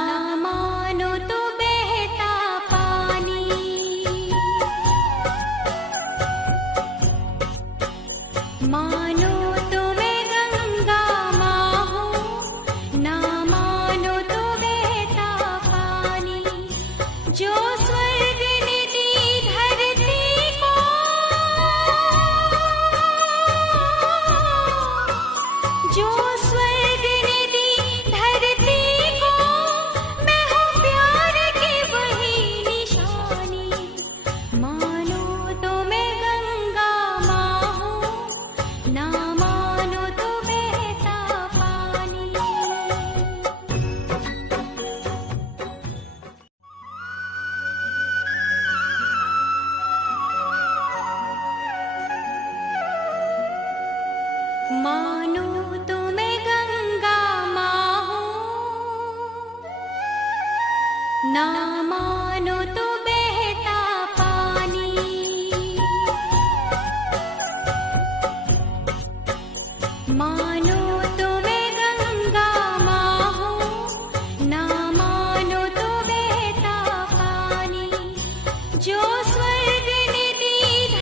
ना मानो तो बहता पानी, मानो तो मैं गंगा माँ हूँ, ना मानो तो बहता पानी। जो स्वर्ग ने दी धरती को, जो स्वर्ग ने दी धरती को, मैं हूँ प्यार की वही निशानी। मानो तो मैं गंगा माँ हूँ, ना मानो तो बहता पानी। मानो तो मैं गंगा माँ हूँ, ना मानो